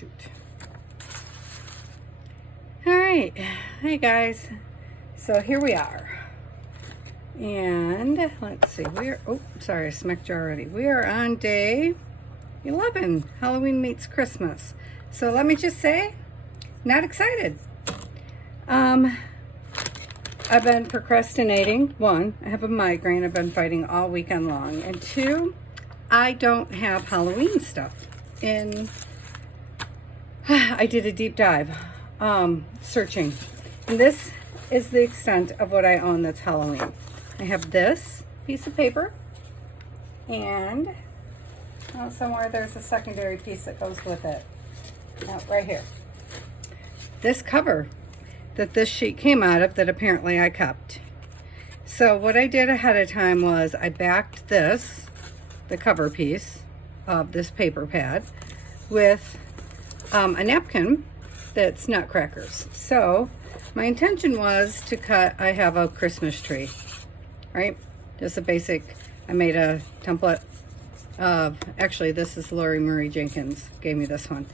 shoot. All right, hey guys. So here we are. And let's see, oh, sorry, I smacked you already. We are on day 11, Halloween meets Christmas. So let me just say, not excited. I've been procrastinating. One, I have a migraine I've been fighting all weekend long. And two, I don't have Halloween stuff in. I did a deep dive searching. And this is the extent of what I own that's Halloween. I have this piece of paper and somewhere there's a secondary piece that goes with it. Right here. This cover that this sheet came out of that apparently I kept. So what I did ahead of time was I backed this, the cover piece of this paper pad, with a napkin that's nutcrackers. So my intention was to cut, I have a Christmas tree, right? Just a basic, I made a template of, actually this is Lori Marie Jenkins gave me this one.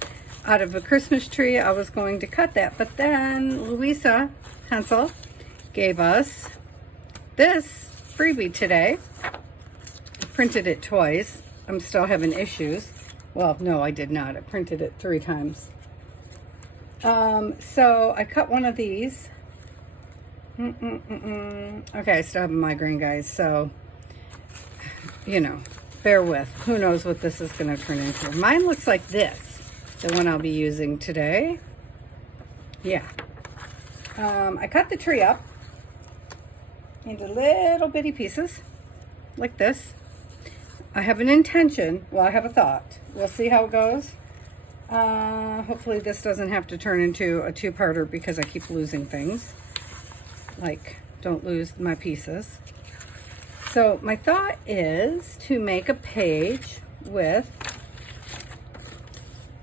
Out of a Christmas tree, I was going to cut that, but then Louisa Hensel gave us this freebie today. I printed it twice. I'm still having issues. Well, no, I did not. I printed it 3 times. So I cut one of these. Okay, I still have a migraine, guys, so, you know, bear with. Who knows what this is going to turn into. Mine looks like this. The one I'll be using today. Yeah. I cut the tree up into little bitty pieces like this. I have an intention, well, I have a thought. We'll see how it goes. Hopefully this doesn't have to turn into a 2-parter because I keep losing things. Like, don't lose my pieces. So my thought is to make a page with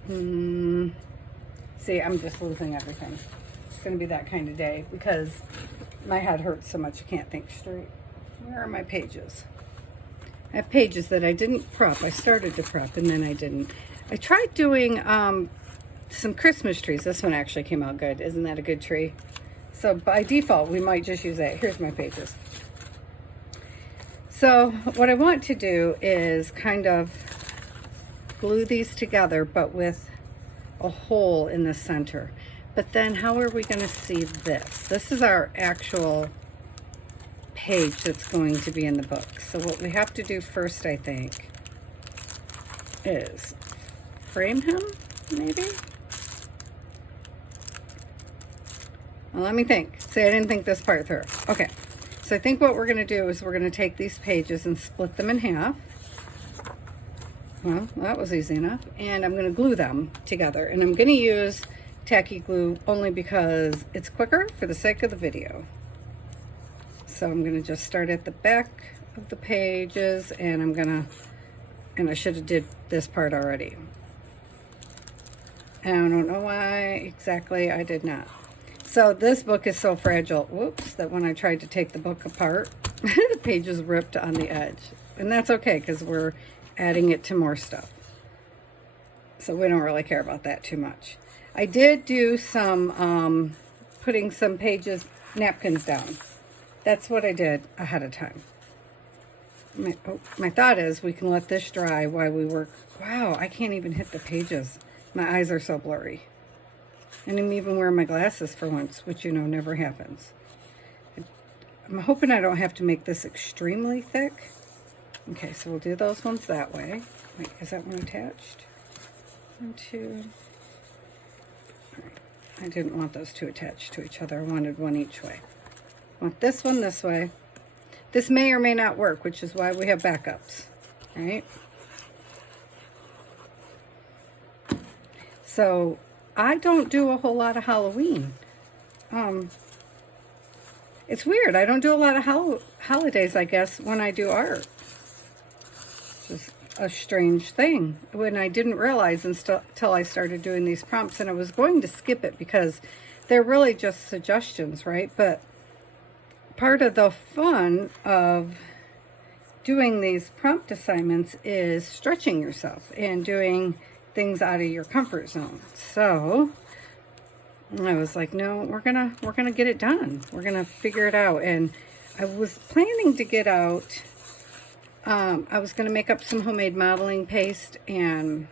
see, I'm just losing everything. It's going to be that kind of day because my head hurts so much I can't think straight. Where are my pages? I have pages that I didn't prep. I started to prep and then I didn't. I tried doing some Christmas trees. This one actually came out good. Isn't that a good tree? So by default, we might just use that. Here's my pages. So what I want to do is kind of glue these together, but with a hole in the center. But then how are we going to see this? This is our actual page that's going to be in the book. So what we have to do first, I think, is frame him, maybe? Well, let me think. See, I didn't think this part through. Okay, so I think what we're going to do is we're going to take these pages and split them in half. Well, that was easy enough. And I'm going to glue them together. And I'm going to use tacky glue only because it's quicker for the sake of the video. So I'm going to just start at the back of the pages and I'm going to, and I should have did this part already. And I don't know why exactly I did not. So this book is so fragile, whoops, that when I tried to take the book apart, the pages ripped on the edge. And that's okay because we're adding it to more stuff. So we don't really care about that too much. I did do some, putting some napkins down. That's what I did ahead of time. My thought is we can let this dry while we work. Wow, I can't even hit the pages. My eyes are so blurry. And I'm even wearing my glasses for once, which, you know, never happens. I'm hoping I don't have to make this extremely thick. Okay, so we'll do those ones that way. Wait, is that one attached? 1, 2. All right. I didn't want those two attached to each other. I wanted one each way. I want this one this way. This may or may not work, which is why we have backups, right? So I don't do a whole lot of Halloween. It's weird. I don't do a lot of holidays, I guess, when I do art. Just a strange thing when I didn't realize until I started doing these prompts, and I was going to skip it because they're really just suggestions, right? But part of the fun of doing these prompt assignments is stretching yourself and doing things out of your comfort zone. So I was like, no, we're gonna get it done. We're gonna figure it out. And I was planning to get out, I was gonna make up some homemade modeling paste and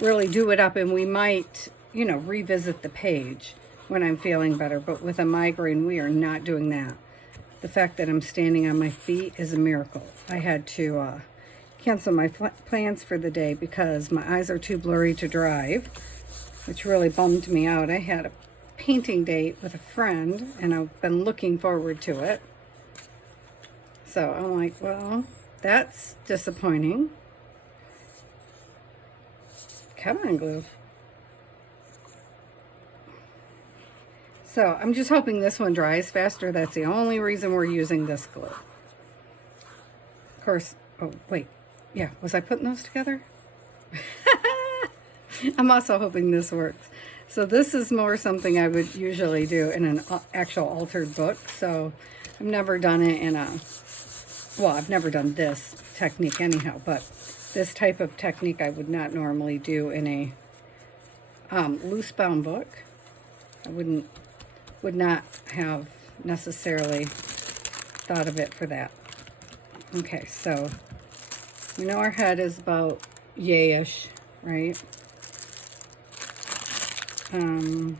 really do it up, and we might, you know, revisit the page when I'm feeling better. But with a migraine, we are not doing that. The fact that I'm standing on my feet is a miracle. I had to cancel my plans for the day because my eyes are too blurry to drive, which really bummed me out. I had a painting date with a friend, and I've been looking forward to it. So I'm like, well, that's disappointing. Come on, glue. So I'm just hoping this one dries faster. That's the only reason we're using this glue. Of course, oh, wait. Yeah, was I putting those together? I'm also hoping this works. So this is more something I would usually do in an actual altered book. So I've never done it in a, well, I've never done this technique anyhow, but this type of technique I would not normally do in a loose bound book. I would not have necessarily thought of it for that. Okay, so we know our head is about yay-ish, right? You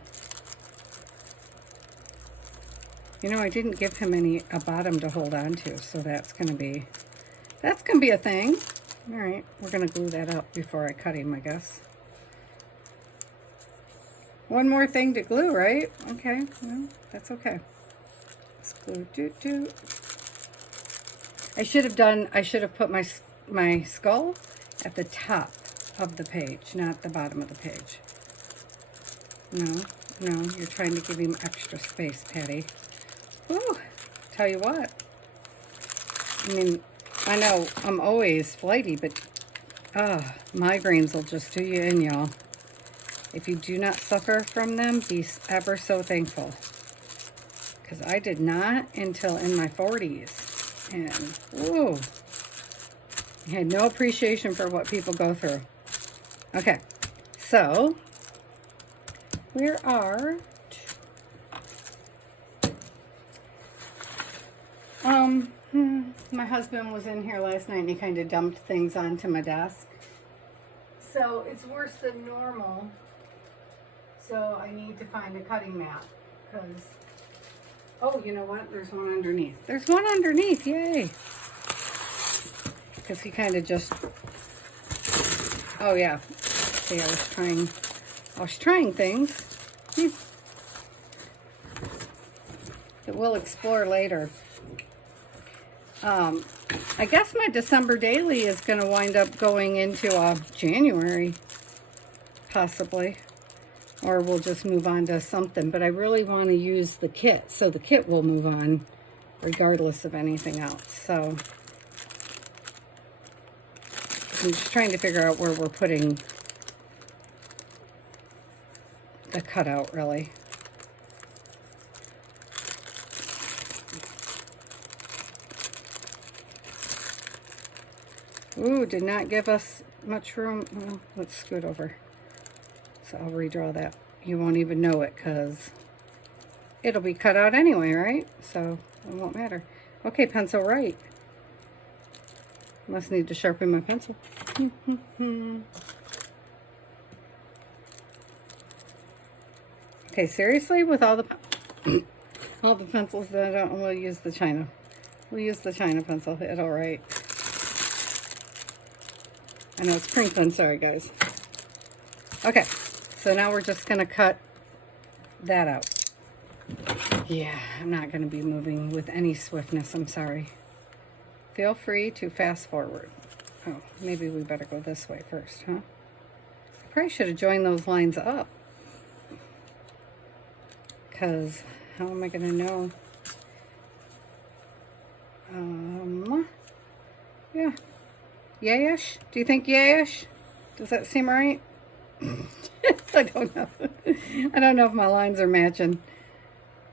know, I didn't give him a bottom to hold on to, so that's gonna be a thing. All right, we're gonna glue that up before I cut him, I guess. One more thing to glue, right? Okay, well, that's okay. Let's glue, I should have put my skull at the top of the page, not the bottom of the page. No, you're trying to give him extra space, Patty. Whew, tell you what. I mean, I know I'm always flighty, but migraines will just do you in, y'all. If you do not suffer from them, be ever so thankful. Because I did not until in my 40s. And, ooh, I had no appreciation for what people go through. Okay, so where are... my husband was in here last night and he kind of dumped things onto my desk. So it's worse than normal. So I need to find a cutting mat because, oh, you know what? There's one underneath. There's one underneath, yay. Because he kind of just, oh yeah. See, I was trying things that we'll explore later. I guess my December daily is going to wind up going into January, possibly. Or we'll just move on to something. But I really want to use the kit. So the kit will move on regardless of anything else. So I'm just trying to figure out where we're putting the cutout, really. Ooh, did not give us much room. Well, let's scoot over. So I'll redraw that. You won't even know it because it'll be cut out anyway, right? So it won't matter. Okay, pencil right. Must need to sharpen my pencil. Okay, seriously, with all the all the pencils that I don't, we'll use the China. We'll use the China pencil. It'll write. I know it's crinkling, sorry guys. Okay, so now we're just gonna cut that out. Yeah, I'm not gonna be moving with any swiftness, I'm sorry. Feel free to fast forward. Oh, maybe we better go this way first, huh? I probably should have joined those lines up. Because how am I gonna know? Yeah. Yayish? Do you think yayish? Does that seem right? I don't know. I don't know if my lines are matching.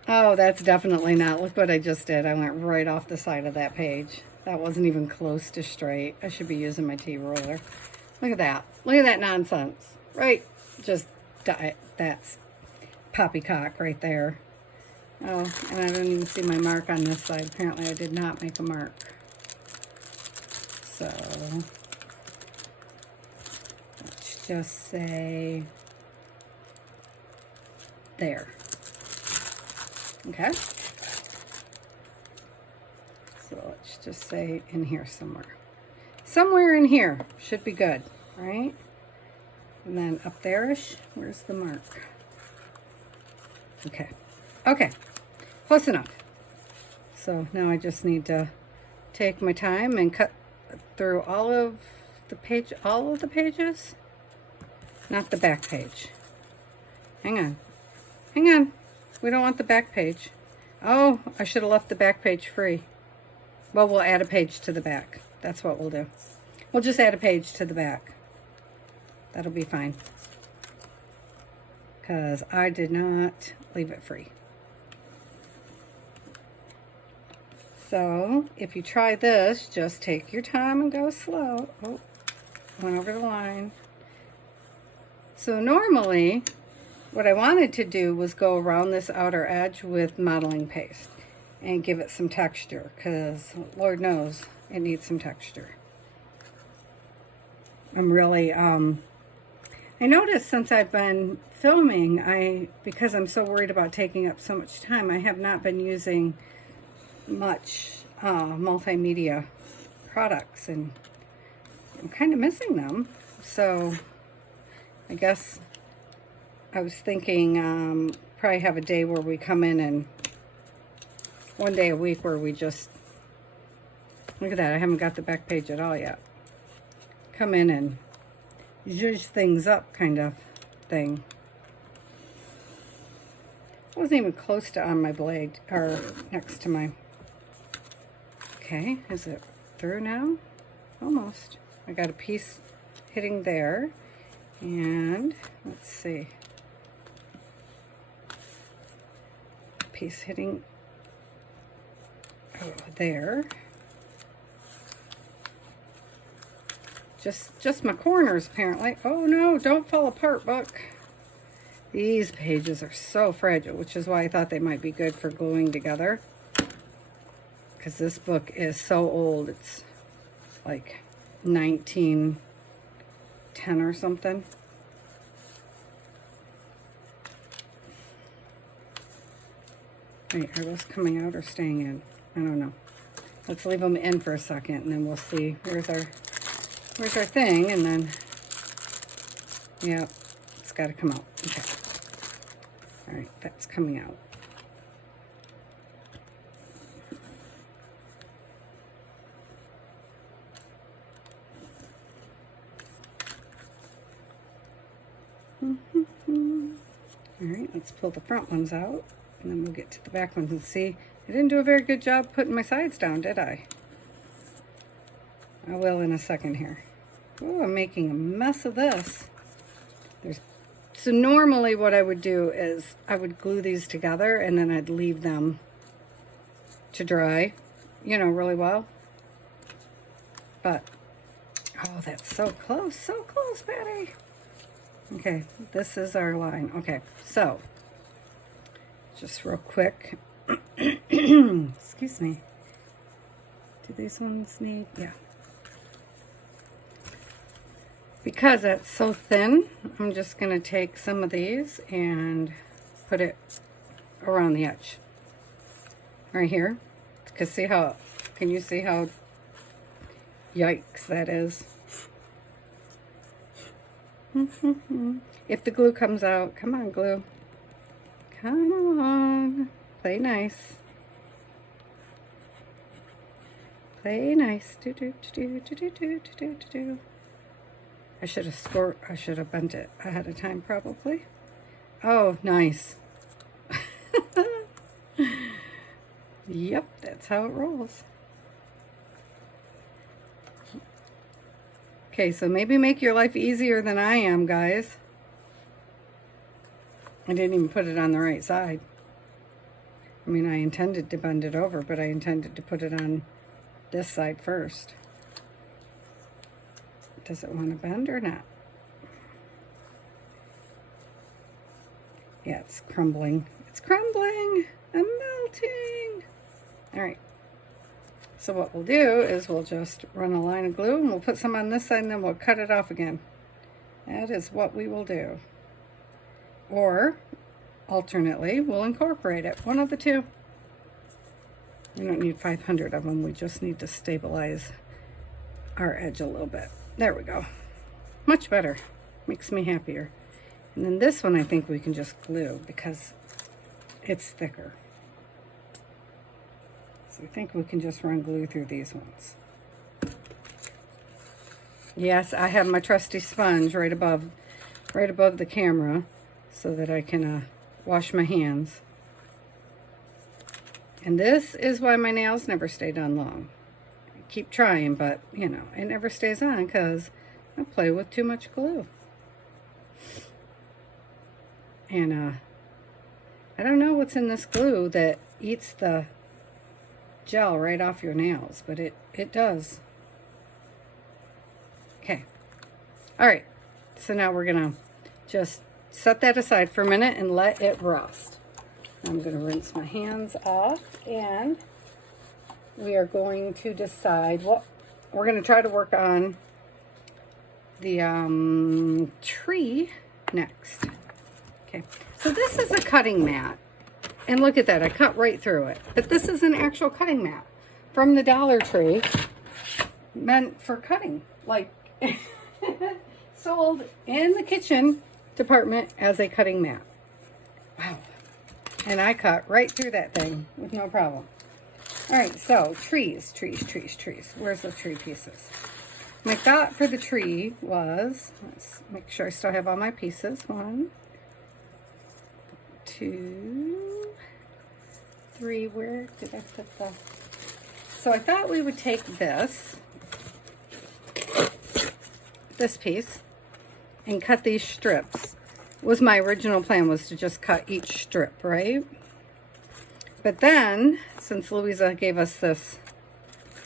Oh, that's definitely not. Look what I just did. I went right off the side of that page. That wasn't even close to straight. I should be using my T-roller. Look at that. Look at that nonsense. Right? Just that's poppycock right there. Oh, and I don't even see my mark on this side. Apparently I did not make a mark. So let's just say there. Okay. So let's just say in here somewhere. Somewhere in here should be good, right? And then up there-ish, where's the mark? Okay. Okay. Close enough. So now I just need to take my time and cut through all of the pages. Not the back page. Hang on. Hang on. We don't want the back page. Oh, I should have left the back page free. Well, we'll add a page to the back. That's what we'll do. We'll just add a page to the back. That'll be fine. Because I did not leave it free. So, if you try this, just take your time and go slow. Oh, went over the line. So normally, what I wanted to do was go around this outer edge with modeling paste and give it some texture, because Lord knows it needs some texture. I'm really, I noticed since I've been filming, because I'm so worried about taking up so much time, I have not been using much multimedia products, and I'm kind of missing them. So I guess I was thinking probably have a day where we come in, and one day a week where we just, look at that, I haven't got the back page at all yet. Come in and zhuzh things up kind of thing. I wasn't even close to on my blade, or next to my, okay, is it through now? Almost. I got a piece hitting there, and let's see, piece hitting there. Just my corners apparently. Oh no, don't fall apart, book. These pages are so fragile, which is why I thought they might be good for gluing together. Because this book is so old. It's like 1910 or something. Wait, are those coming out or staying in? I don't know. Let's leave them in for a second, and then we'll see. Where's our thing, and then, yeah, it's got to come out. Okay. All right, that's coming out. All right, let's pull the front ones out, and then we'll get to the back ones and see. I didn't do a very good job putting my sides down, did I? I will in a second here. Oh, I'm making a mess of this. So normally what I would do is I would glue these together, and then I'd leave them to dry, you know, really well. But, oh, that's so close, Patty. Okay, this is our line. Okay, so, just real quick. Excuse me. Do these ones need, yeah. Because it's so thin, I'm just going to take some of these and put it around the edge. Right here. Because see how, can you see how, yikes that is? If the glue comes out, come on glue. Come on. Play nice. Play nice. Do do do do do do do do do. I should have bent it ahead of time probably. Oh, nice. Yep, that's how it rolls. Okay, so maybe make your life easier than I am, guys. I didn't even put it on the right side. I mean, I intended to bend it over, but I intended to put it on this side first. Does it want to bend or not? Yeah, it's crumbling. It's crumbling. I'm melting. All right. So what we'll do is we'll just run a line of glue and we'll put some on this side and then we'll cut it off again. That is what we will do. Or, alternately, we'll incorporate it. One of the two. We don't need 500 of them. We just need to stabilize our edge a little bit. There we go. Much better. Makes me happier. And then this one I think we can just glue because it's thicker. So I think we can just run glue through these ones. Yes, I have my trusty sponge right above the camera so that I can wash my hands. And this is why my nails never stay done long. I keep trying, but you know, it never stays on because I play with too much glue. And I don't know what's in this glue that eats the gel right off your nails, but it does. Okay. All right. So now we're going to just set that aside for a minute and let it rust. I'm going to rinse my hands off and we are going to decide what we're going to try to work on the tree next. Okay, so this is a cutting mat. And look at that, I cut right through it. But this is an actual cutting mat from the Dollar Tree, meant for cutting. Like, sold in the kitchen department as a cutting mat. Wow. And I cut right through that thing with no problem. All right, so trees. Where's the tree pieces? My thought for the tree was, let's make sure I still have all my pieces. 1, 2, 3, where did I put the... So I thought we would take this piece and cut these strips. Was my original plan was to just cut each strip, right? But then, since Louisa gave us this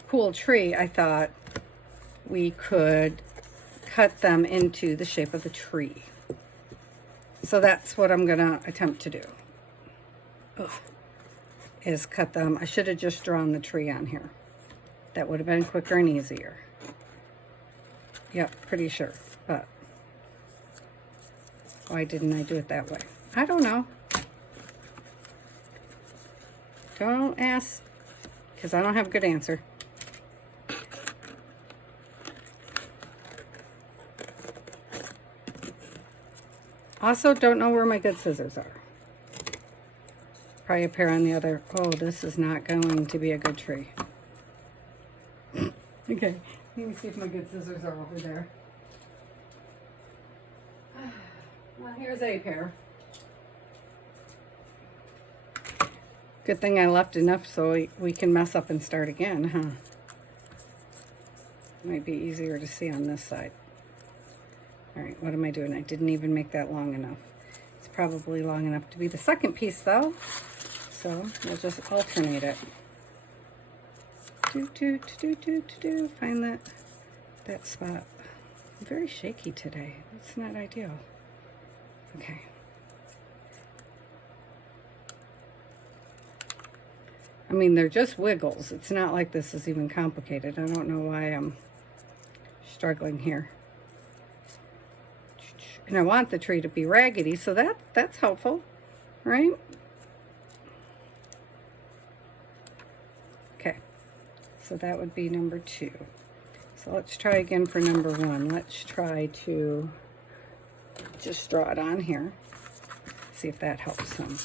cool tree, I thought we could cut them into the shape of a tree. So that's what I'm gonna attempt to do. Ugh. Is cut them. I should have just drawn the tree on here. That would have been quicker and easier. Yep, pretty sure. But why didn't I do it that way? I don't know. Don't ask, because I don't have a good answer. Also, don't know where my good scissors are. Probably a pair on the other. Oh, this is not going to be a good tree. Okay, let me see if my good scissors are over there. Well, here's a pair. Good thing I left enough so we can mess up and start again, huh? Might be easier to see on this side. All right, what am I doing? I didn't even make that long enough. It's probably long enough to be the second piece though. So we'll just alternate it. Find that spot. I'm very shaky today. That's not ideal. Okay. I mean, they're just wiggles. It's not like this is even complicated. I don't know why I'm struggling here. And I want the tree to be raggedy, so that's helpful, right? Okay, so that would be number 2. So let's try again for number 1. Let's try to just draw it on here. See if that helps some.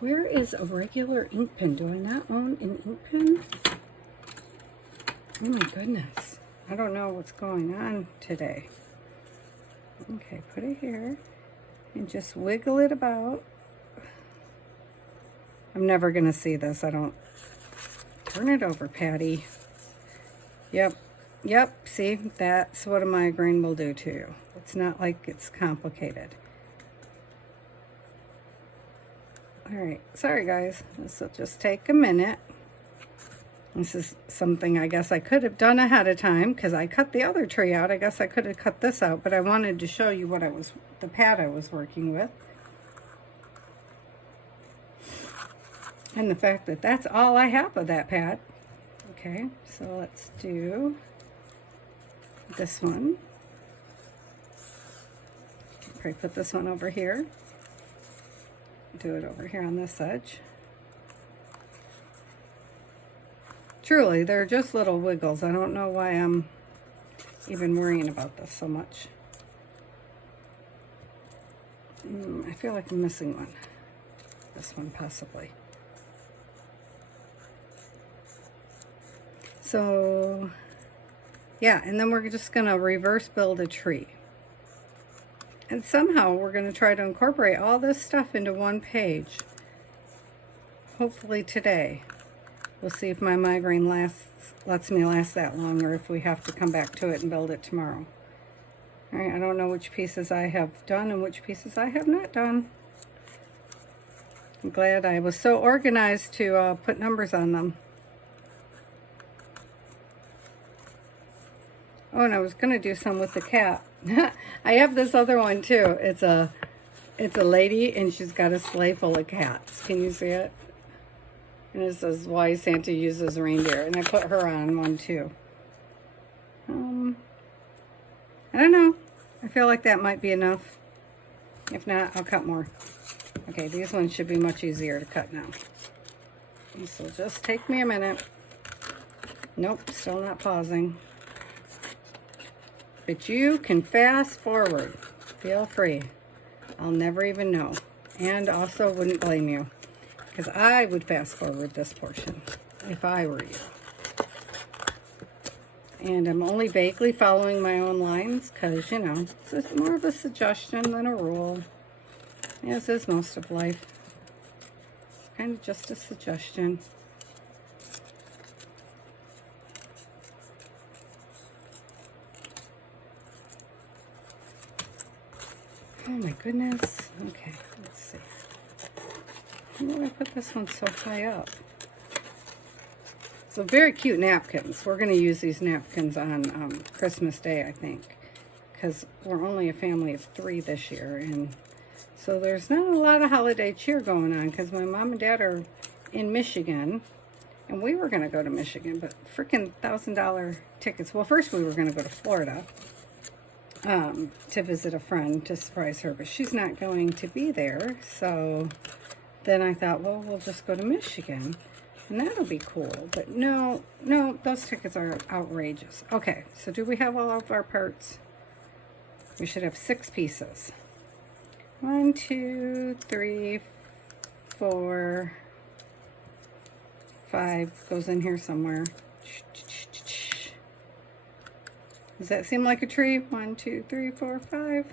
Where is a regular ink pen? Do I not own an ink pen? Oh my goodness. I don't know what's going on today. Okay, put it here and just wiggle it about. I'm never going to see this. I don't. Turn it over, Patty. Yep. See, that's what a migraine will do to you. It's not like it's complicated. All right. Sorry, guys. This will just take a minute. This is something I guess I could have done ahead of time because I cut the other tree out. I guess I could have cut this out, but I wanted to show you what the pad I was working with. And the fact that that's all I have of that pad. Okay, so let's do this one. Okay, put this one over here. Do it over here on this edge. Truly, they're just little wiggles. I don't know why I'm even worrying about this so much. I feel like I'm missing one. This one possibly. So, yeah, and then we're just going to reverse build a tree. And somehow we're going to try to incorporate all this stuff into one page. Hopefully today. We'll see if my migraine lets me last that long, or if we have to come back to it and build it tomorrow. All right, I don't know which pieces I have done and which pieces I have not done. I'm glad I was so organized to put numbers on them. Oh, and I was going to do some with the cat. I have this other one too. It's a lady, and she's got a sleigh full of cats. Can you see it? And it says, "Why Santa uses reindeer." And I put her on one too. I don't know. I feel like that might be enough. If not, I'll cut more. Okay, these ones should be much easier to cut now. This will just take me a minute. Nope, still not pausing. But you can fast forward. Feel free. I'll never even know. And also wouldn't blame you, because I would fast forward this portion if I were you. And I'm only vaguely following my own lines because, you know, it's more of a suggestion than a rule, as is most of life. It's kind of just a suggestion. Oh my goodness. Okay, let's see. Why did I put this one so high up? So very cute napkins. We're going to use these napkins on Christmas Day, I think, because we're only a family of 3 this year, and so there's not a lot of holiday cheer going on because my mom and dad are in Michigan, and we were going to go to Michigan, but freaking $1,000 tickets. Well, first we were going to go to Florida to visit a friend to surprise her, but she's not going to be there, so then I thought, well, we'll just go to Michigan. And that'll be cool. But no, those tickets are outrageous. Okay, so do we have all of our parts? We should have 6 pieces. 1, 2, 3, 4, 5 goes in here somewhere. Does that seem like a tree? 1, 2, 3, 4, 5.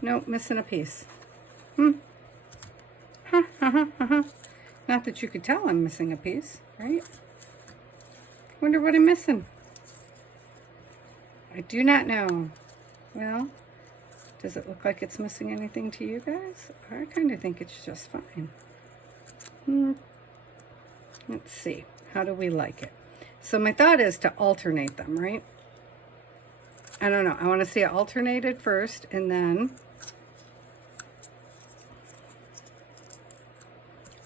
Nope, missing a piece. Not that you could tell I'm missing a piece, right? Wonder what I'm missing. I do not know. Well, does it look like it's missing anything to you guys? I kind of think it's just fine. Let's see. How do we like it? So my thought is to alternate them, right? I don't know. I want to see it alternated first, and then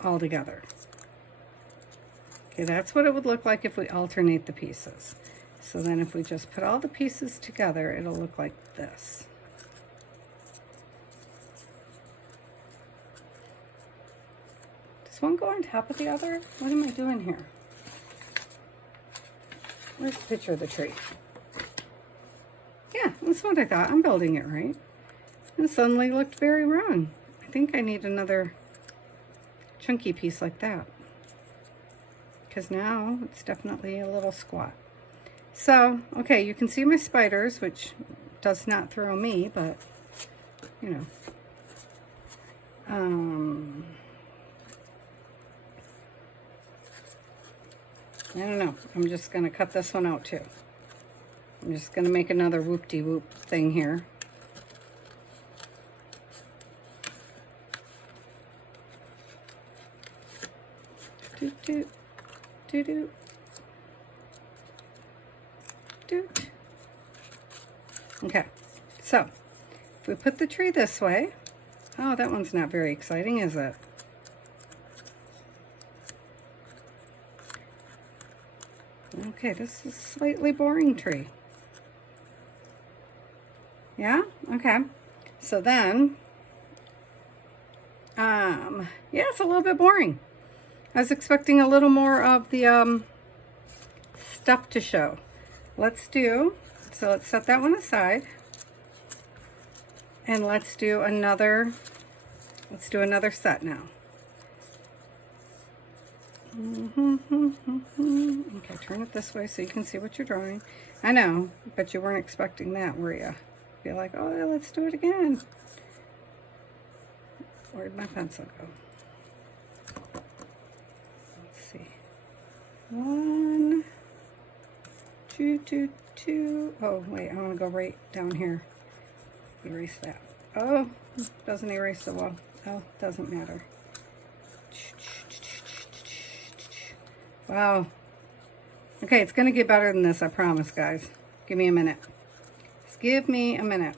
all together. Okay, that's what it would look like if we alternate the pieces. So then if we just put all the pieces together, it'll look like this. Does one go on top of the other? What am I doing here? Where's the picture of the tree? Yeah, that's what I thought. I'm building it right. And it suddenly looked very wrong. I think I need another chunky piece like that, because now it's definitely a little squat. So, okay, you can see my spiders, which does not throw me, but, you know. I don't know. I'm just going to cut this one out, too. I'm just going to make another whoop-de-whoop thing here. Do-do, do-do. doot. Okay, so if we put the tree this way, oh, that one's not very exciting, is it? Okay, this is a slightly boring tree. Yeah, okay. So then, yeah, it's a little bit boring. I was expecting a little more of the stuff to show. Let's set that one aside. And let's do another set now. Okay, turn it this way so you can see what you're drawing. I know, but you weren't expecting that, were you? Be like, oh, yeah, let's do it again. Where'd my pencil go? Let's see. 1, 2, 2, 2. Oh, wait, I want to go right down here. Erase that. Oh, doesn't erase the wall. Oh, doesn't matter. Wow. Okay, it's going to get better than this, I promise, guys. Give me a minute. Just give me a minute.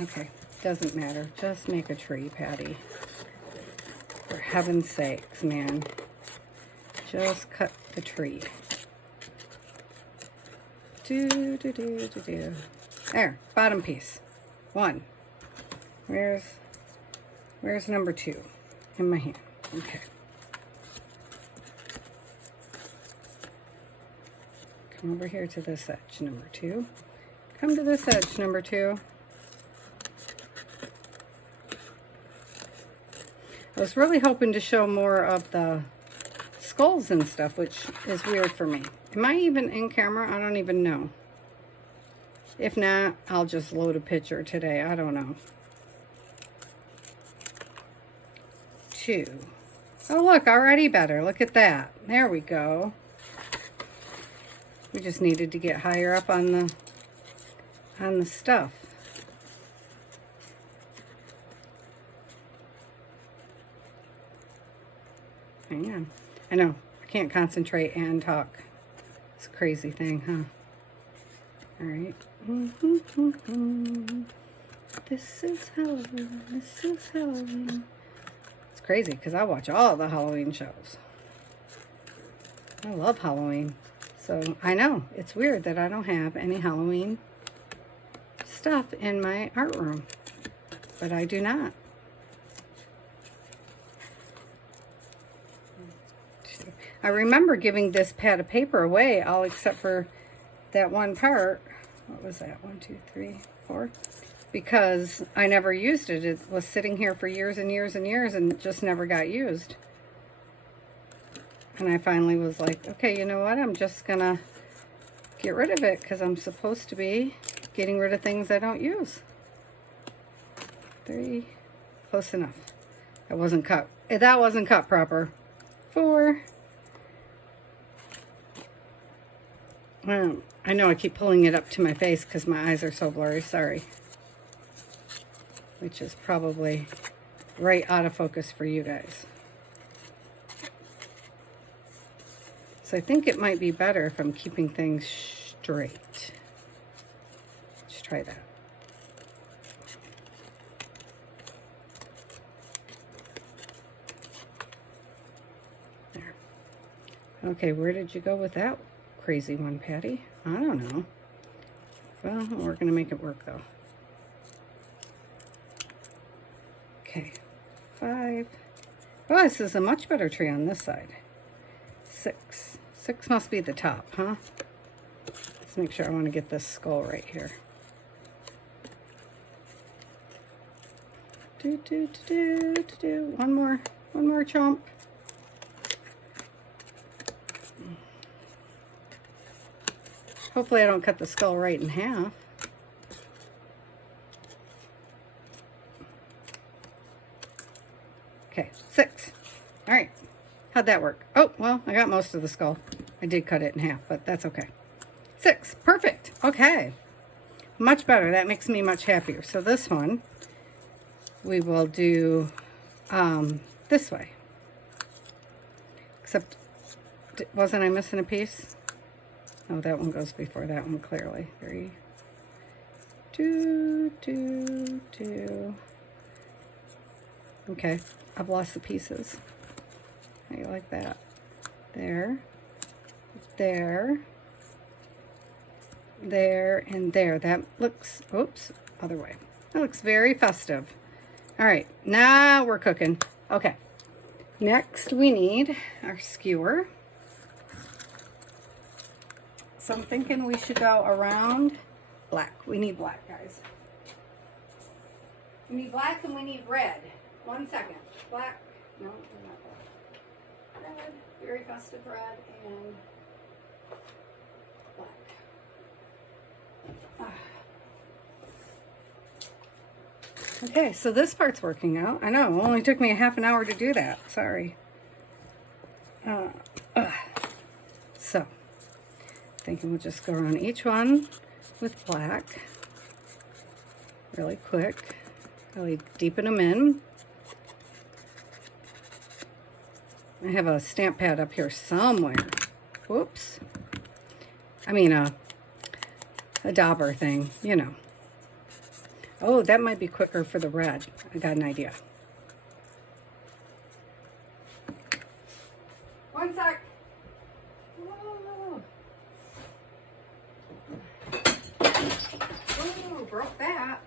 Okay, doesn't matter. Just make a tree, Patty. For heaven's sakes, man. Just cut the tree. There, bottom piece. 1. Where's number 2? In my hand. Okay. Come over here to this edge, number 2. Come to this edge, number 2. I was really hoping to show more of the skulls and stuff, which is weird for me. Am I even in camera? I don't even know. If not, I'll just load a picture today. I don't know. 2. Oh, look, already better. Look at that. There we go. We just needed to get higher up on the stuff. Hang on. I know. I can't concentrate and talk. It's a crazy thing, huh? All right. This is Halloween. This is Halloween. It's crazy because I watch all the Halloween shows. I love Halloween. So I know it's weird that I don't have any Halloween stuff in my art room, but I do not. I remember giving this pad of paper away, all except for that one part. What was that? 1, 2, 3, 4. Because I never used it. It was sitting here for years and years and years and just never got used. And I finally was like, okay, you know what? I'm just going to get rid of it because I'm supposed to be getting rid of things I don't use. 3. Close enough. That wasn't cut. That wasn't cut proper. 4. I know I keep pulling it up to my face because my eyes are so blurry. Sorry. Which is probably right out of focus for you guys. So I think it might be better if I'm keeping things straight. Let's try that. There. Okay, where did you go with that crazy one, Patty? I don't know. Well, we're going to make it work, though. Okay, 5. Oh, this is a much better tree on this side. 6. 6 must be the top, huh? Let's make sure I want to get this skull right here. One more chomp. Hopefully I don't cut the skull right in half. Okay, 6. All right. How'd that work? Oh, well, I got most of the skull. I did cut it in half, but that's okay. 6. Perfect. Okay. Much better. That makes me much happier. So this one, we will do this way. Except, wasn't I missing a piece? Oh, that one goes before that one, clearly. 3, 2, 2, 2. Okay, I've lost the pieces. How do you like that? There, there, there, and there. That looks, oops, other way. That looks very festive. All right, now we're cooking. Okay, next we need our skewer. So I'm thinking we should go around black. We need black, guys. We need black and we need red. 1 second. Black. No, we're not black. Red. Very festive red and black. Okay, so this part's working out. I know, it only took me a half an hour to do that. Sorry. So, thinking we'll just go around each one with black. Really quick. Really deepen them in. I have a stamp pad up here somewhere. Whoops. I mean a dauber thing, you know. Oh, that might be quicker for the red. I got an idea. 1 sec. Whoa. Oh, broke that.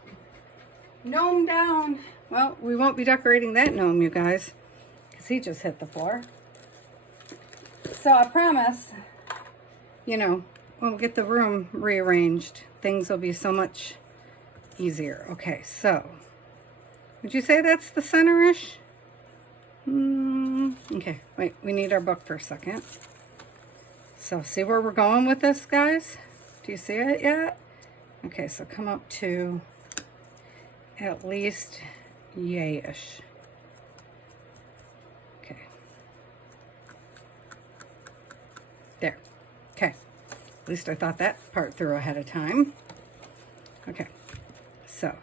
Gnome down. Well, we won't be decorating that gnome, you guys, because he just hit the floor. So I promise, you know, when we get the room rearranged, things will be so much easier. Okay, so would you say that's the center-ish? Okay, wait, we need our book for a second. So see where we're going with this, guys? Do you see it yet? Okay, so come up to at least yay-ish. Okay. There. Okay. At least I thought that part through ahead of time. Okay. So,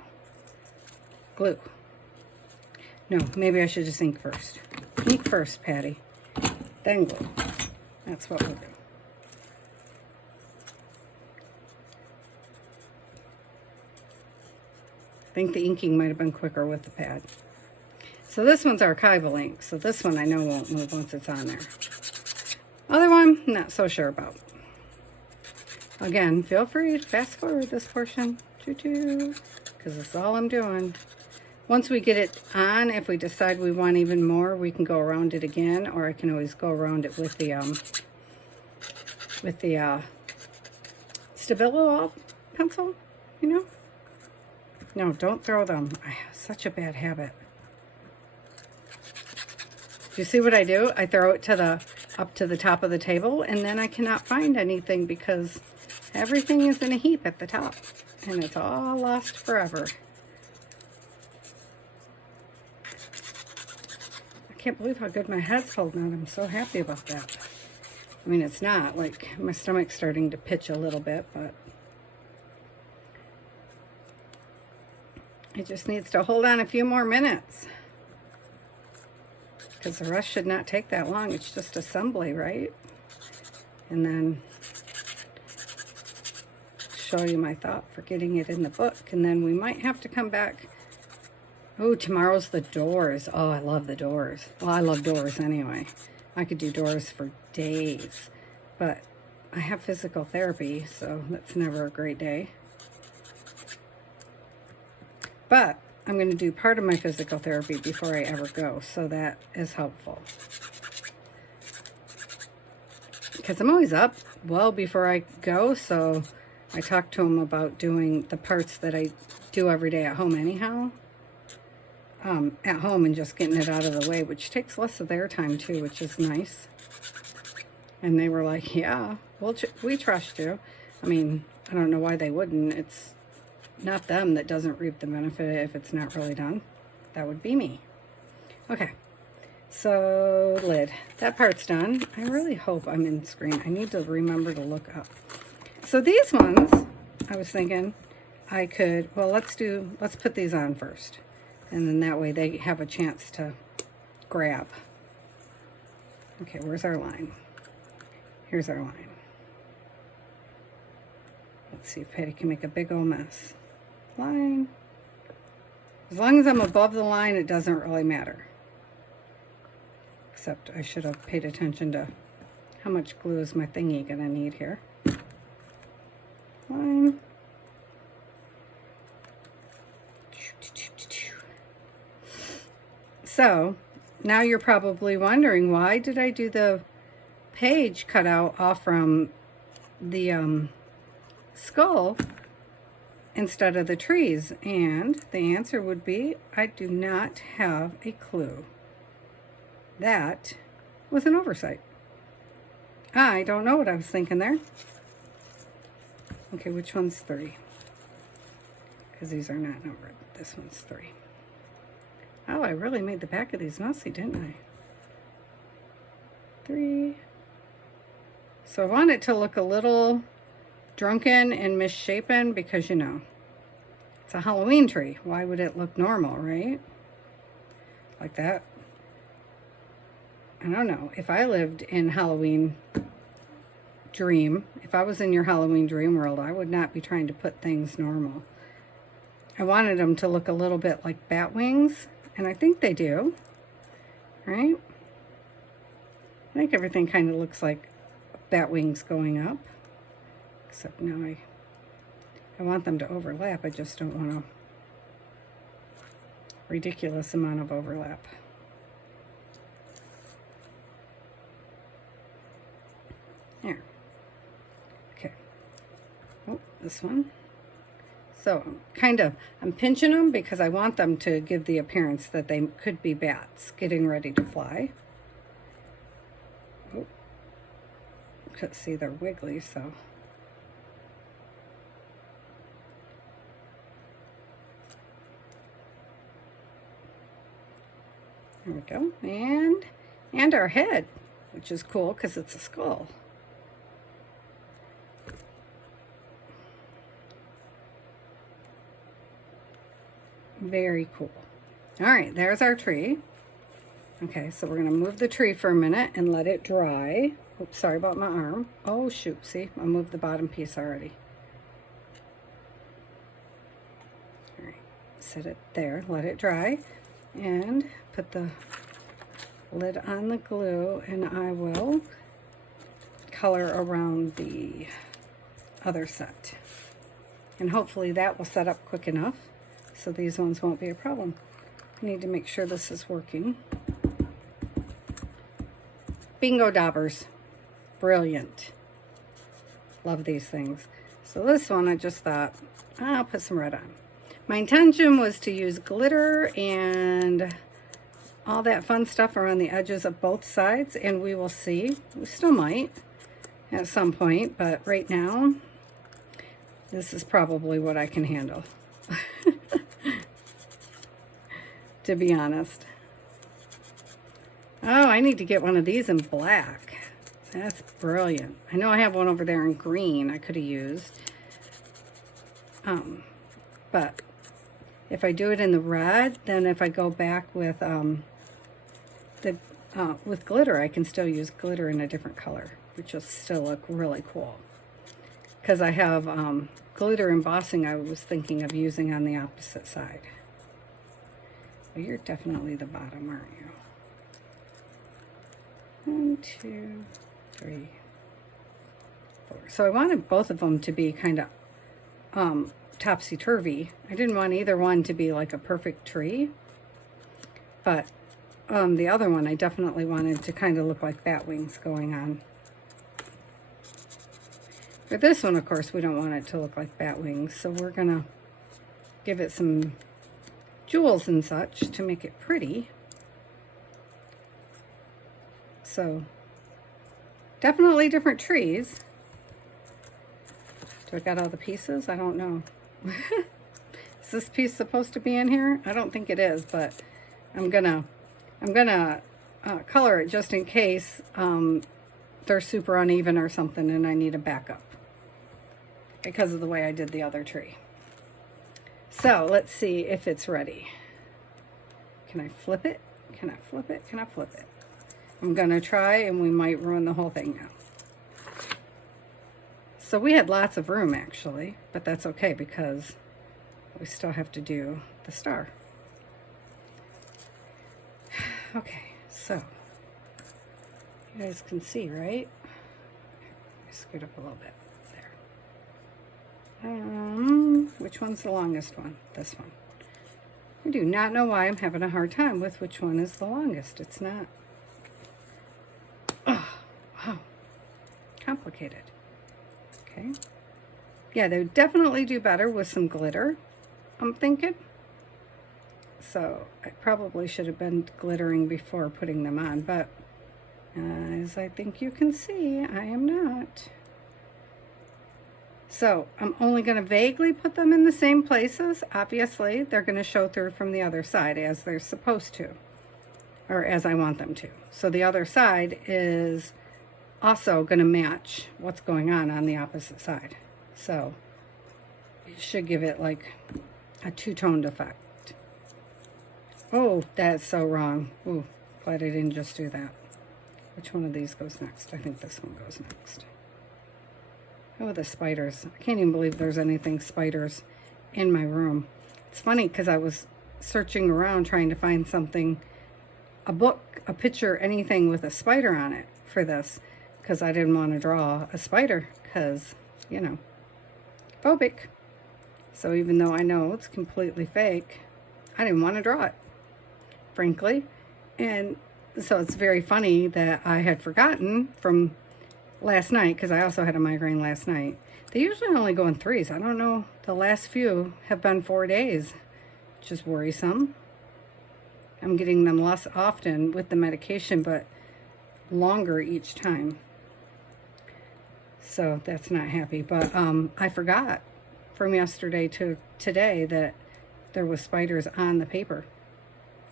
glue. No, maybe I should just ink first. Ink first, Patty. Then glue. That's what we'll do. I think the inking might have been quicker with the pad. So this one's archival ink, so this one I know won't move once it's on there. Other one, not so sure about. Again, feel free to fast forward this portion, because that's all I'm doing. Once we get it on, if we decide we want even more, we can go around it again, or I can always go around it with the Stabilo pencil, you know? No, don't throw them. I have such a bad habit. Do you see what I do? I throw it to up to the top of the table, and then I cannot find anything because everything is in a heap at the top, and it's all lost forever. I can't believe how good my head's holding out. I'm so happy about that. I mean, it's not like my stomach's starting to pitch a little bit, but it just needs to hold on a few more minutes, because the rest should not take that long. It's just assembly, right? And then show you my thought for getting it in the book, and then we might have to come back. Oh, tomorrow's the doors. Oh, I love the doors. Well, I love doors anyway. I could do doors for days, but I have physical therapy, so that's never a great day. But I'm going to do part of my physical therapy before I ever go, so that is helpful. Because I'm always up well before I go, so I talked to him about doing the parts that I do every day at home anyhow. At home, and just getting it out of the way, which takes less of their time too, which is nice. And they were like, yeah, we trust you. I mean, I don't know why they wouldn't. It's not them that doesn't reap the benefit if it's not really done. That would be me. Okay, so lid. That part's done. I really hope I'm in screen. I need to remember to look up. So these ones, I was thinking I could, well, let's put these on first. And then that way they have a chance to grab. Okay, where's our line? Here's our line. Let's see if Patty can make a big old mess. Line. As long as I'm above the line, it doesn't really matter. Except I should have paid attention to how much glue is my thingy gonna need here. Line. So now you're probably wondering, why did I do the page cutout off from the skull instead of the trees? And the answer would be, I do not have a clue. That was an oversight. I don't know what I was thinking there. Okay, which one's 3? Because these are not numbered. This one's 3. Oh, I really made the back of these messy, didn't I? 3. So I want it to look a little drunken and misshapen because, you know, it's a Halloween tree. Why would it look normal, right? Like that. I don't know. If I lived in Halloween dream, if I was in your Halloween dream world, I would not be trying to put things normal. I wanted them to look a little bit like bat wings, and I think they do, right? I think everything kind of looks like bat wings going up, except now I want them to overlap. I just don't want a ridiculous amount of overlap. There. Okay. Oh, this one. So I'm pinching them because I want them to give the appearance that they could be bats getting ready to fly. Oh, couldn't see they're wiggly, so. There we go. And our head, which is cool because it's a skull. Very cool. All right, there's our tree. Okay, so we're gonna move the tree for a minute and let it dry. Oops, sorry about my arm. Oh shoot, see, I moved the bottom piece already. All right, set it there, let it dry, and put the lid on the glue, and I will color around the other set. And hopefully that will set up quick enough so these ones won't be a problem. I need to make sure this is working. Bingo daubers. Brilliant. Love these things. So this one I just thought, I'll put some red on. My intention was to use glitter and all that fun stuff around the edges of both sides, and we will see. We still might at some point, but right now, this is probably what I can handle. To be honest. Oh, I need to get one of these in black. That's brilliant. I know I have one over there in green I could have used. But if I do it in the red, then if I go back with with glitter, I can still use glitter in a different color, which will still look really cool. Because I have glitter embossing I was thinking of using on the opposite side. Well, you're definitely the bottom, aren't you? 1, 2, 3, 4. So I wanted both of them to be kind of topsy-turvy. I didn't want either one to be like a perfect tree. But the other one I definitely wanted to kind of look like bat wings going on. For this one, of course, we don't want it to look like bat wings, so we're gonna give it some jewels and such to make it pretty. So definitely different trees. Do I got all the pieces? I don't know. Is this piece supposed to be in here? I don't think it is, but I'm gonna color it just in case they're super uneven or something and I need a backup because of the way I did the other tree. So let's see if it's ready. Can I flip it? Can I flip it? Can I flip it? I'm gonna try, and we might ruin the whole thing now. So we had lots of room actually, but that's okay because we still have to do the star. Okay, so you guys can see, right? Scoot up a little bit there. Which one's the longest one? This one. I do not know why I'm having a hard time with which one is the longest. It's not. Oh, wow. Complicated. Okay. Yeah, they would definitely do better with some glitter, I'm thinking. So I probably should have been glittering before putting them on, but as I think you can see, I am not. So I'm only going to vaguely put them in the same places. Obviously, they're going to show through from the other side as they're supposed to, or as I want them to. So the other side is also going to match what's going on the opposite side. So it should give it like a two-toned effect. Oh, that's so wrong. Ooh, glad I didn't just do that. Which one of these goes next? I think this one goes next. Oh, the spiders. I can't even believe there's anything spiders in my room. It's funny because I was searching around trying to find something, a book, a picture, anything with a spider on it for this, because I didn't want to draw a spider because, you know, phobic. So even though I know it's completely fake, I didn't want to draw it, frankly. And so it's very funny that I had forgotten from last night, because I also had a migraine last night. They usually only go in threes. I don't know. The last few have been 4 days, which is worrisome. I'm getting them less often with the medication, but longer each time. So that's not happy. But I forgot from yesterday to today that there was spiders on the paper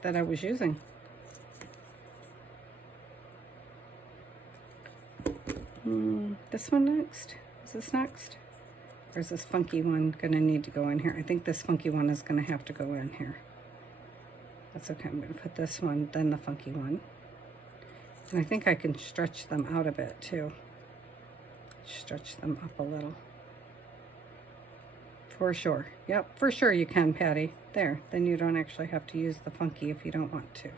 that I was using. This one next? Is this next? Or is this funky one going to need to go in here? I think this funky one is going to have to go in here. That's okay. I'm going to put this one, then the funky one. And I think I can stretch them out a bit too. Stretch them up a little. For sure. Yep, for sure you can, Patty. There. Then you don't actually have to use the funky if you don't want to.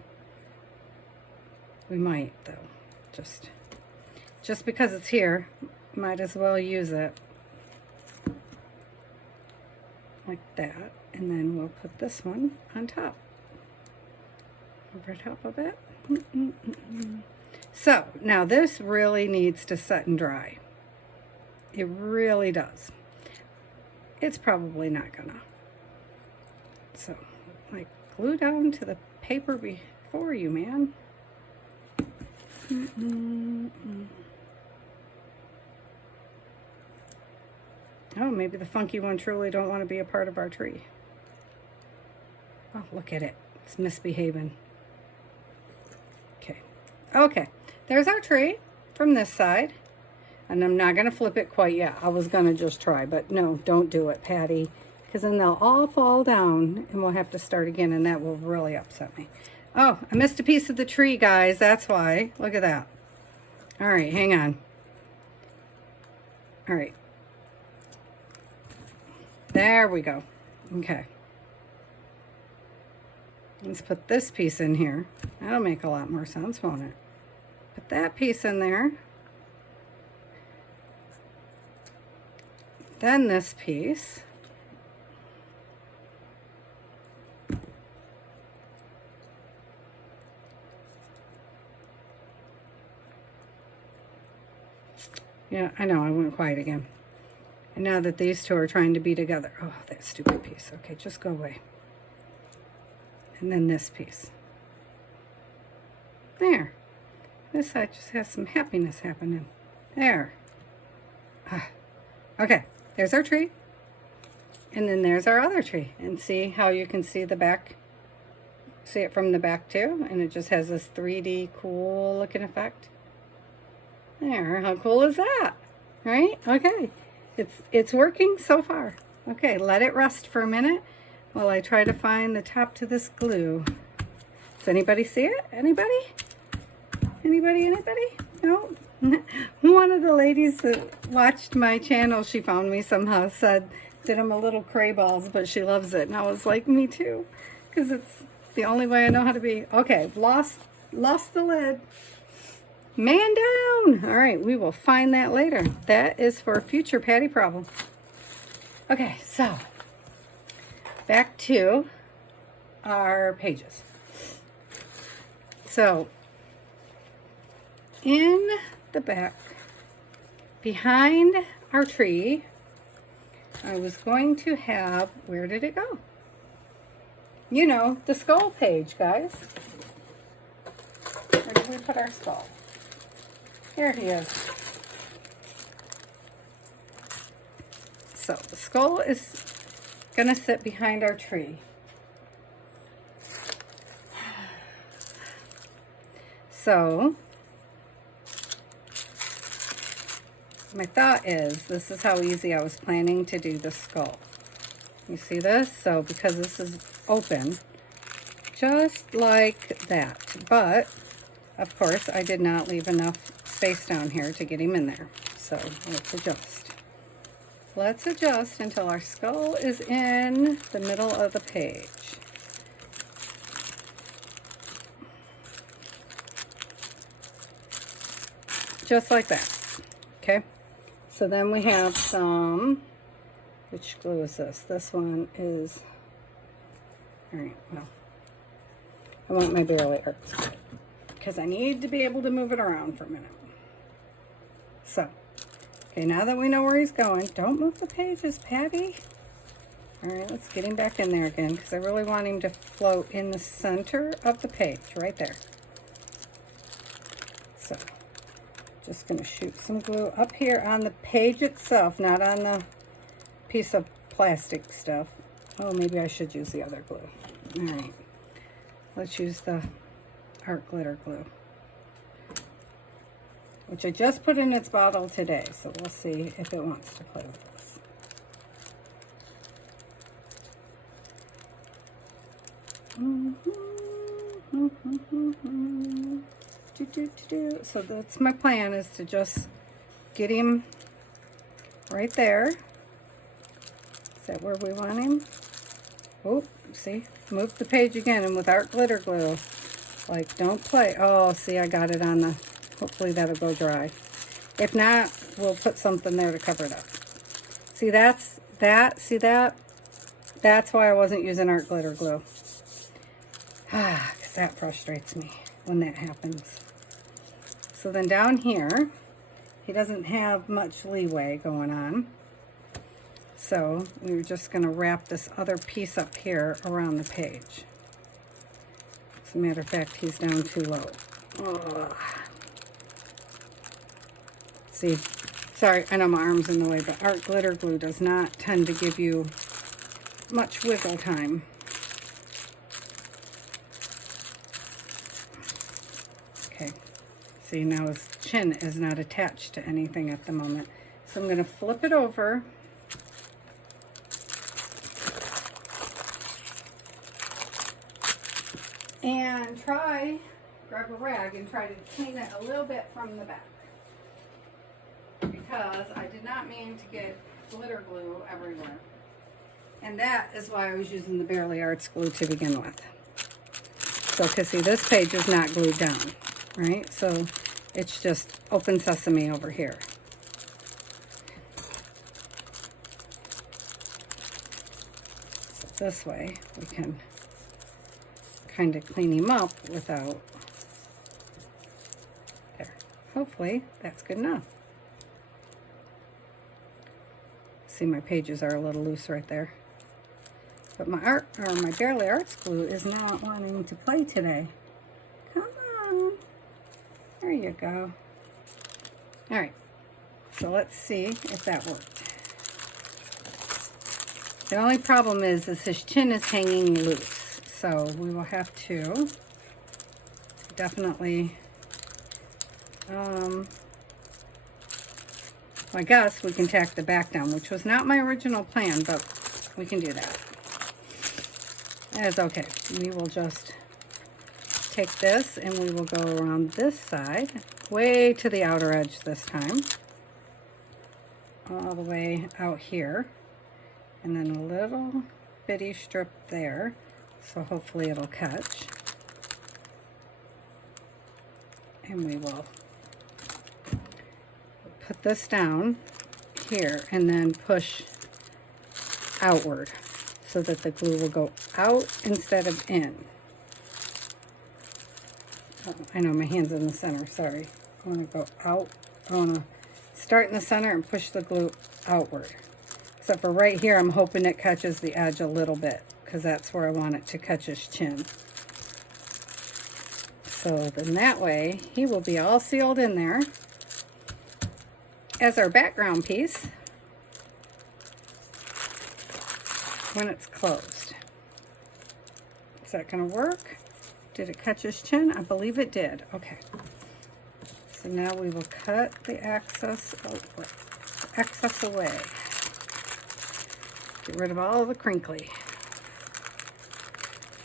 We might, though. Just because it's here, might as well use it. Like that. And then we'll put this one on top. Over top of it. So, now this really needs to set and dry. It really does. It's probably not gonna. So, like, glue down to the paper before you, man. Oh, maybe the funky one truly don't want to be a part of our tree. Oh, look at it. It's misbehaving. Okay, there's our tree from this side. And I'm not going to flip it quite yet. I was going to just try, but no, don't do it, Patty. Because then they'll all fall down and we'll have to start again, and that will really upset me. Oh, I missed a piece of the tree, guys. That's why. Look at that. All right, hang on. All right. There we go. Okay. Let's put this piece in here. That'll make a lot more sense, won't it? Put that piece in there. Then this piece. Yeah, I know, I went quiet again. And now that these two are trying to be together. Oh, that stupid piece. Okay, just go away. And then this piece. There. This side just has some happiness happening. There. Okay, there's our tree. And then there's our other tree. And see how you can see the back? See it from the back too? And it just has this 3D cool looking effect. There, how cool is that? Right? Okay. It's working so far. Okay, let it rest for a minute while I try to find the top to this glue. Does anybody see it? Anybody? Anybody? No? One of the ladies that watched my channel, she found me somehow, said that I'm a little cray balls, but she loves it. And I was like, me too, because it's the only way I know how to be. Okay, lost the lid. Man down. All right, we will find that later. That is for a future Patty problem. Okay, so back to our pages. So in the back, behind our tree, I was going to have, where did it go? You know, the skull page, guys. Where did we put our skull? Here he is. So the skull is gonna sit behind our tree. So my thought is, this is how easy I was planning to do the skull. You see this? So because this is open, just like that. But of course I did not leave enough space down here to get him in there. So let's adjust. Let's adjust until our skull is in the middle of the page. Just like that. Okay. So then we have some, which glue is this? This one is, all right, well, I want my barely arts because I need to be able to move it around for a minute. So, okay, now that we know where he's going, don't move the pages, Patty. All right, let's get him back in there again because I really want him to float in the center of the page, right there. So, just going to shoot some glue up here on the page itself, not on the piece of plastic stuff. Oh, maybe I should use the other glue. All right, let's use the art glitter glue, which I just put in its bottle today, so we'll see if it wants to play with this. So that's my plan, is to just get him right there. Is that where we want him? Oh, see, move the page again, and with art glitter glue, like, don't play. Oh, see, I got it on the, hopefully that'll go dry. If not, we'll put something there to cover it up. See, that's why I wasn't using art glitter glue. Because that frustrates me when that happens. So then down here, he doesn't have much leeway going on. So we're just going to wrap this other piece up here around the page. As a matter of fact, he's down too low. Ugh. See, sorry, I know my arm's in the way, but art glitter glue does not tend to give you much wiggle time. Okay, see, now his chin is not attached to anything at the moment. So I'm going to flip it over. And grab a rag and try to clean it a little bit from the back. Because I did not mean to get glitter glue everywhere. And that is why I was using the Barely Arts glue to begin with. So, because see, this page is not glued down, right? So, it's just open sesame over here. So this way, we can kind of clean him up without, there. Hopefully, that's good enough. See, my pages are a little loose right there. But my Barely Arts glue is not wanting to play today. Come on. There you go. All right. So let's see if that worked. The only problem is his chin is hanging loose. So we will have to definitely, I guess we can tack the back down, which was not my original plan, but we can do that. That's okay. We will just take this and we will go around this side way to the outer edge this time. All the way out here. And then a little bitty strip there. So hopefully it'll catch. And we will put this down here and then push outward so that the glue will go out instead of in. Oh, I know my hand's in the center, sorry. I want to go out. I want to start in the center and push the glue outward. Except for right here, I'm hoping it catches the edge a little bit because that's where I want it to catch his chin. So then that way, he will be all sealed in there as our background piece when it's closed. Is that going to work? Did it catch his chin? I believe it did. Okay. So now we will cut the excess away. Get rid of all the crinkly.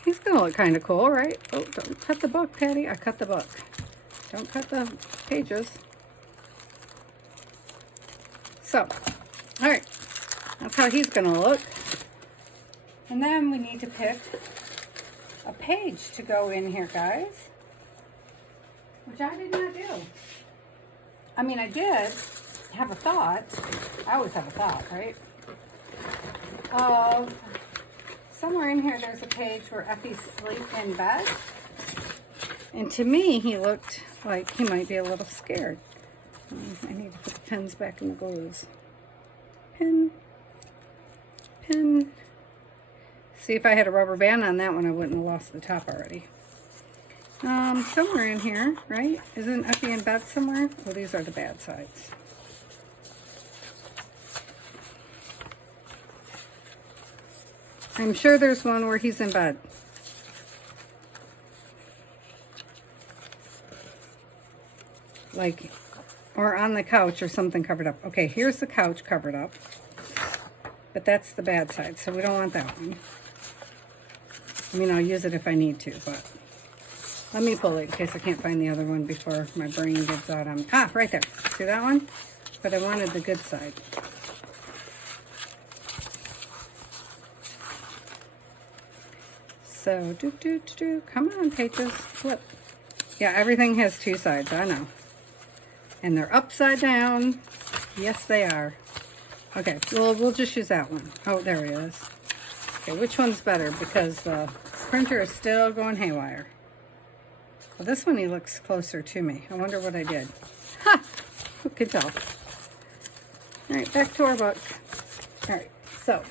He's going to look kind of cool, right? Oh, don't cut the book, Patty. I cut the book. Don't cut the pages. So, all right. That's how he's going to look. And then we need to pick a page to go in here, guys. Which I did not do. I mean, I did have a thought. I always have a thought, right? Somewhere in here there's a page where Effie's asleep in bed. And to me, he looked like he might be a little scared. I need to put the pins back in the glues. Pin. Pin. See, if I had a rubber band on that one, I wouldn't have lost the top already. Somewhere in here, right? Isn't Effie in bed somewhere? Well, these are the bad sides. I'm sure there's one where he's in bed. Like, or on the couch or something covered up. Okay, here's the couch covered up. But that's the bad side, so we don't want that one. I mean, I'll use it if I need to, but let me pull it in case I can't find the other one before my brain gives out on me. Ah, right there. See that one? But I wanted the good side. So, come on, pages, flip. Yeah, everything has two sides, I know. And they're upside down. Yes, they are. Okay, well, we'll just use that one. Oh, there he is. Okay, which one's better? Because the printer is still going haywire. Well, this one, he looks closer to me. I wonder what I did. Ha! Who can tell? All right, back to our book. All right, so.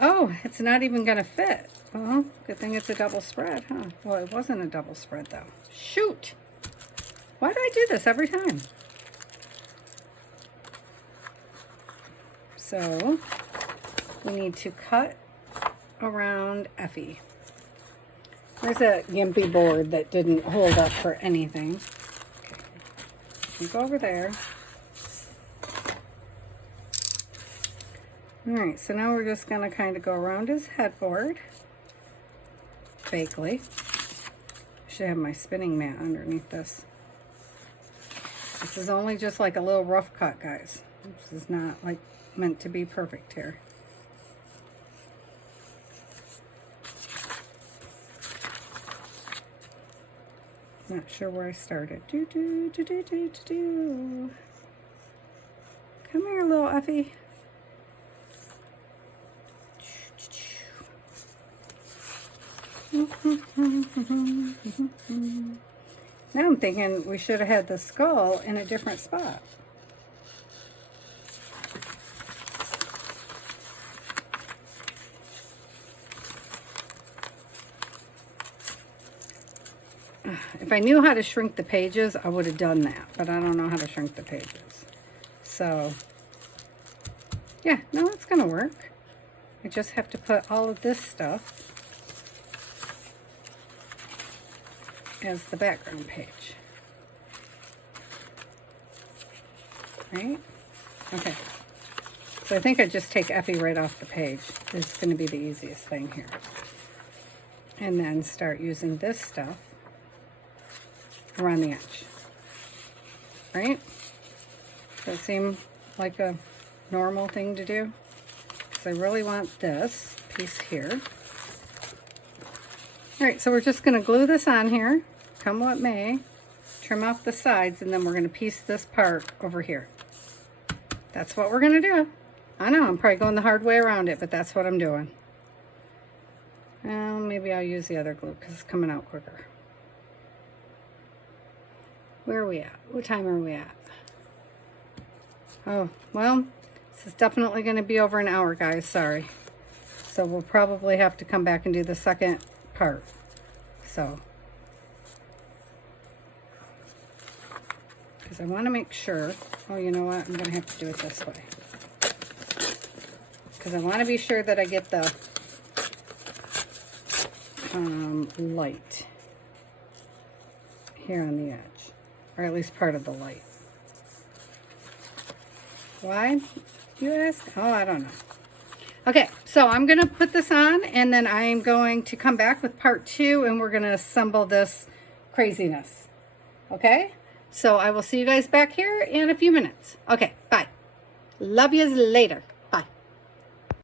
Oh, it's not even going to fit. Well, good thing it's a double spread, huh? Well, it wasn't a double spread, though. Shoot! Why do I do this every time? So, we need to cut around Effie. There's a gimpy board that didn't hold up for anything. Okay, you go over there. Alright, so now we're just going to kind of go around his headboard. Fakely. I should have my spinning mat underneath this. This is only just like a little rough cut, guys. This is not like meant to be perfect here. Not sure where I started. Come here, little Effie. Now I'm thinking we should have had the skull in a different spot. If I knew how to shrink the pages, I would have done that, but I don't know how to shrink the pages. So, yeah, no, it's going to work. I just have to put all of this stuff as the background page. Right? Okay. So I think I just take Effie right off the page. This is going to be the easiest thing here. And then start using this stuff around the edge. Right? Does that seem like a normal thing to do? Because I really want this piece here. All right, so we're just going to glue this on here, come what may, trim off the sides, and then we're going to piece this part over here. That's what we're going to do. I know, I'm probably going the hard way around it, but that's what I'm doing. Well, maybe I'll use the other glue because it's coming out quicker. Where are we at? What time are we at? Oh, well, this is definitely going to be over an hour, guys. Sorry. So we'll probably have to come back and do the second part. So, because I want to make sure, oh, you know what? I'm going to have to do it this way. Because I want to be sure that I get the light here on the edge, or at least part of the light. Why, you ask? Oh, I don't know. Okay, so I'm going to put this on, and then I'm going to come back with part 2, and we're going to assemble this craziness. Okay? So I will see you guys back here in a few minutes. Okay, bye. Love yous later.